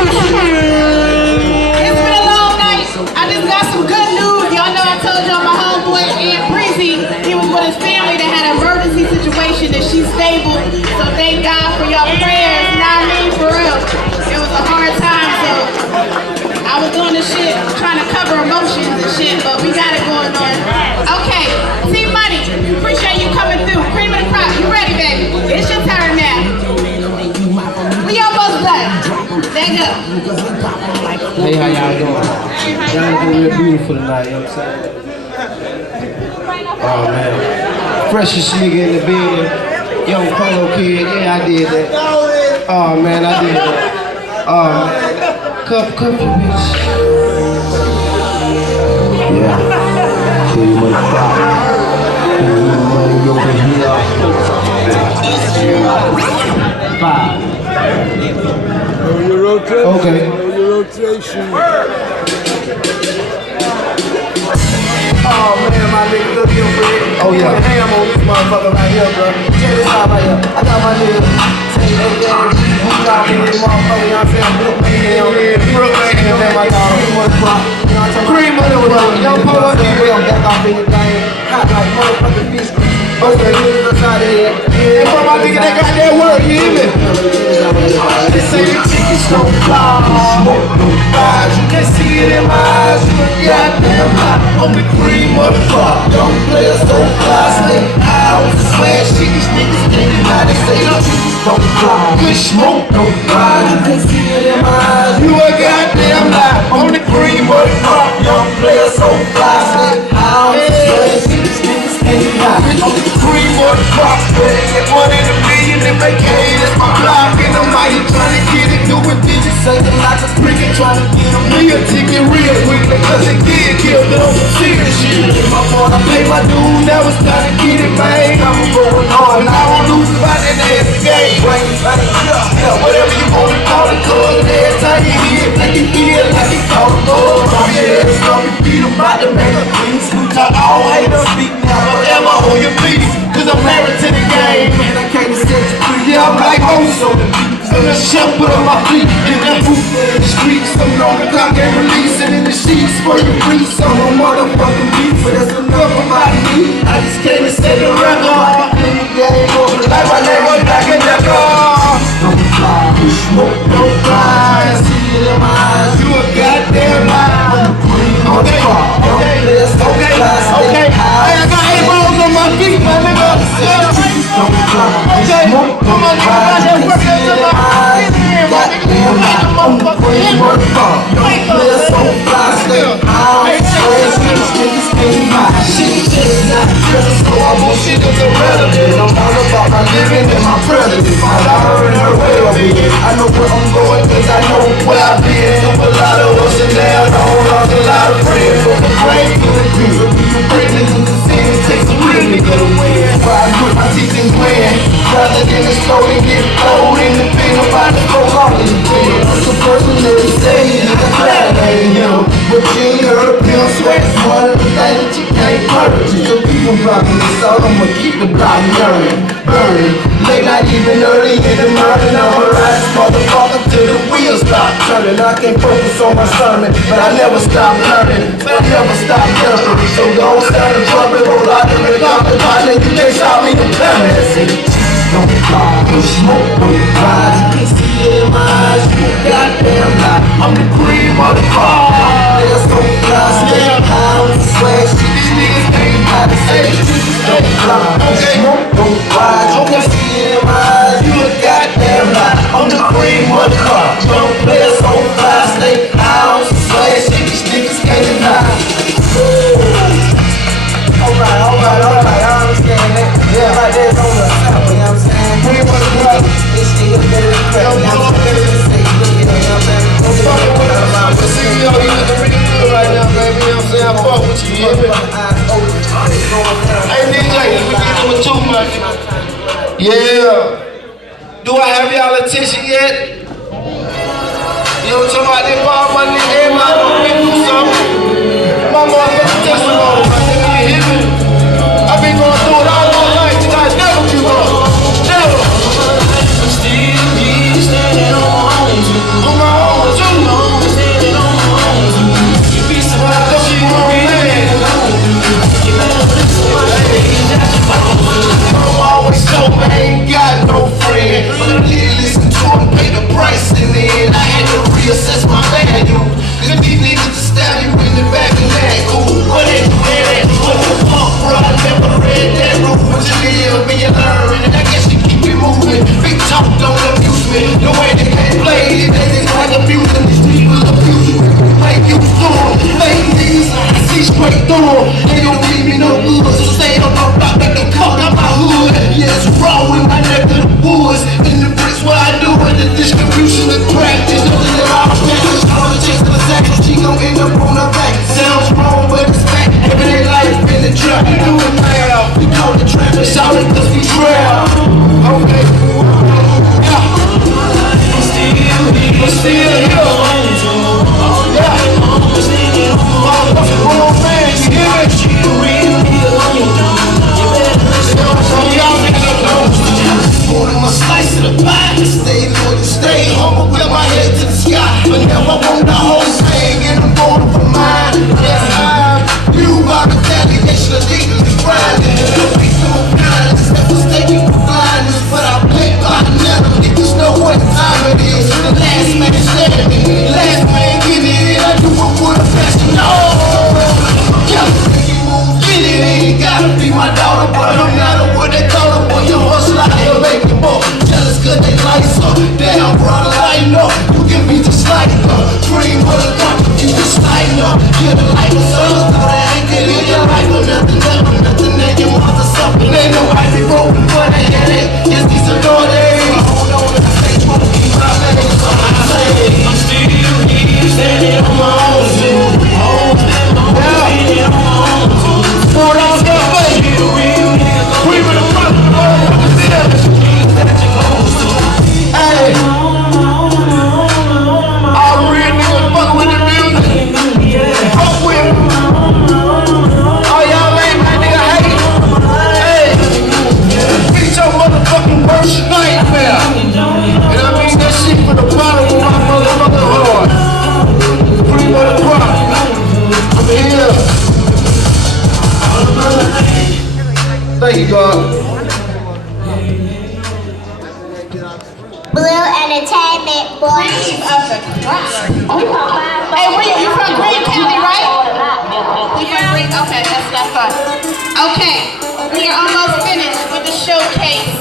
It's been a long night. I just got some good news. Y'all know I told y'all my homeboy Aunt Breezy, he was with his family that had an emergency situation and she's stable. So thank God for y'all prayers. Now I mean, for real. It was a hard time, so I was doing this shit, trying to cover emotions and shit, but we got it going on. Okay, T-Money, appreciate you coming through. Cream of the crop, you ready, baby? It's your turn now. We almost done. Thank you. Hey, how y'all doing? Y'all doing real beautiful tonight, you know what I'm saying? Oh man. Freshest nigga in the building. Young polo kid, yeah, I did that. Oh man, I did that. Cup, bitch. Yeah. Cream of the crop. Money over here. 5. Your rotation. Okay. Your rotation. Oh man, my nigga, look here, bro. Oh yeah. Ham on this motherfucker right here, bro. Check this out right here. I got my nigga. Say that gang. You got me in this motherfucker, you know what I'm saying? Brooklyn, man, my dog. Cream of the crop. Young polo kid, we on back off in the game. Hot like motherfucking fish. Okay, niggas outside of here. Hey, bro, my nigga, they got that word, you hear me? They say the chickens don't fly. You can see it in my eyes. You goddamn hot on the cream of the crop. Don't play us so fly. Stay high on the swag. These niggas thinking how they say the chickens don't fly. Good smoke don't fly. You can see it in my eyes. You a goddamn hot on the cream of the crop. Don't play us so fly. Stay high on the swag. These niggas thinking how they say the cream of the crop. Get 1 in a million and make hay. That's my block and I'm out here trying to get it. Do it digits, saying like a cricket, trying to get a meal ticket real quickly. Cause they did kill them on some serious shit. My boy, I pay my dues, now it's time to get it, man. I'm going hard, and I won't lose about that ass game. Yeah, whatever you want to call it, cause every time you hear it, like you feel like you call it, oh yeah, it's gonna be beat about the man of things. Cause all haters speak now, forever on your feet. Cause I'm married to the game, and I can't set you free. Yeah, I'm like Moses on the beat. I'm a shepherd on my feet, in that booth in the streets. I'm on the clock and releasing in the sheets for your police. I'm a motherfucking beat, but that's enough about me. I just came to set the record. In the game, like my name was back in the car. Don't fly, smoke, don't fly. See it in my eyes, you a goddamn lie. Okay. Hey, I got 8 balls on my feet, my nigga. Okay, come on, nigga, I got work into my feet here, my nigga. You made the motherfucker hit. Wake up, so I want shit as irrelevant. I'm all about my living and my presence. My dollar and her well-being. I know where I'm going cause I know where I've been. A lot of ups and downs, I don't lost a lot of friends. From the brain to the people, you bring it to the city. Takes a real nigga to win. Why I put my teeth in grin. Rather than explode and get cold in the bin. About to go off in the bin. I'm the person that is saying the glad ain't him. But you ain't heard pill sweat. It's one of the things that you can't purchase. So people rockin' the soul, I'ma keep the block burning. Late night even early in the morning. I'ma ride this motherfucker till the wheels stop turning. I can't focus on my sermon, but I never stop learning. I never stop jumping. So don't stand and jump it, roll out in the carpet. Partner, you can't stop me, I'm coming. Don't fly, don't smoke, don't fly. You can see it in my eyes, you goddamn lie. I'm the cream of the crop. There's no fly, stay high on the swag. Shit, these niggas ain't how to say. Don't fly, don't smoke, don't fly. You can see it in my eyes, you a goddamn lie. I'm the cream of the crop. Don't play us so fly, stay high on the swag. Shit, these niggas can't deny. Alright, I understand that. Yeah, right there's on the south, you know what I'm saying? Cream of the crop, it's still better than crap. You know what I'm saying? You know what I'm saying? Don't fuck with us. You looking pretty good right now, baby. You know what I'm saying? I fuck with you, you hear me? Hey, DJ, let me get number 2, man. Yeah. Do I have y'all attention yet? You know what I'm talking about? They ball money, everybody don't get through something. My motherfucking testimony, my nigga, you hear me? I've been going through it all my life. You guys never give up. Never. I'm still here standing on my own. got no friend. But I did listen to him, pay the price in the end. I had to reassess my value. Cause these niggas just stab you in the back of that. Ooh, what they do that? What the fuck, bro? I never read that rule. But you live and you learn, and I guess you keep it moving. Big talk don't abuse me. The way they can't play it, they just like abusing these people abuse you. Make you through them. Make niggas, I see straight through them. They don't leave me no good, so stay on my block, make them fuck out my hood. Yeah, it's raw with my neck of the woods. In the bricks where I do it, the distribution of practice. Don't let it all package. All the chicks to the sack, she gon' end up on her back. Sounds wrong, but it's fact. Everyday life in the trap, you do it now. We call it trap, and shout it cause we trail. Okay. Yeah. I'm still here. Yeah. Motherfucking grown man, you hear me? Holding my slice of the pie. Stay loyal, stay humble, with my head to the sky. But now I want the whole thing, and I'm going for mine. Yes, you by the delegation of legally grinding. Don't be so kind, step was taking for blindness. But I play by another, niggas know what time it is. The last man standing, last man getting it. I do it with a passion, no. Yeah, get it, ain't gotta be my daughter, but no matter what they call her, boy, you hustle out here making more. Jealous cause they lights up, damn brother, lighten up. You can be just like her, dream of the country, you just lighten up. You're the light of sun, thought I ain't get in your life, but nothing, never, nothing, and your mother something. Ain't no I be broken, but I had it. Yes, these are your days. Hold on, I say, trying to keep my legs, so I say, I'm still here, standing on my own, yeah. Pour it on that way. We were the front of the world. Hey. All real niggas fuck with the music. Fuck with me. All y'all ain't my nigga hate. Hey. Beat your motherfucking worst nightmare. And I mean that shit from the bottom of my motherfucking heart. Free with the crop. I'm here. Thank you, God. Blue Entertainment, boy. Cream of the crop. Hey, you from Green County, right? You from Green? Okay, that's fun. Okay, we are almost finished with the showcase.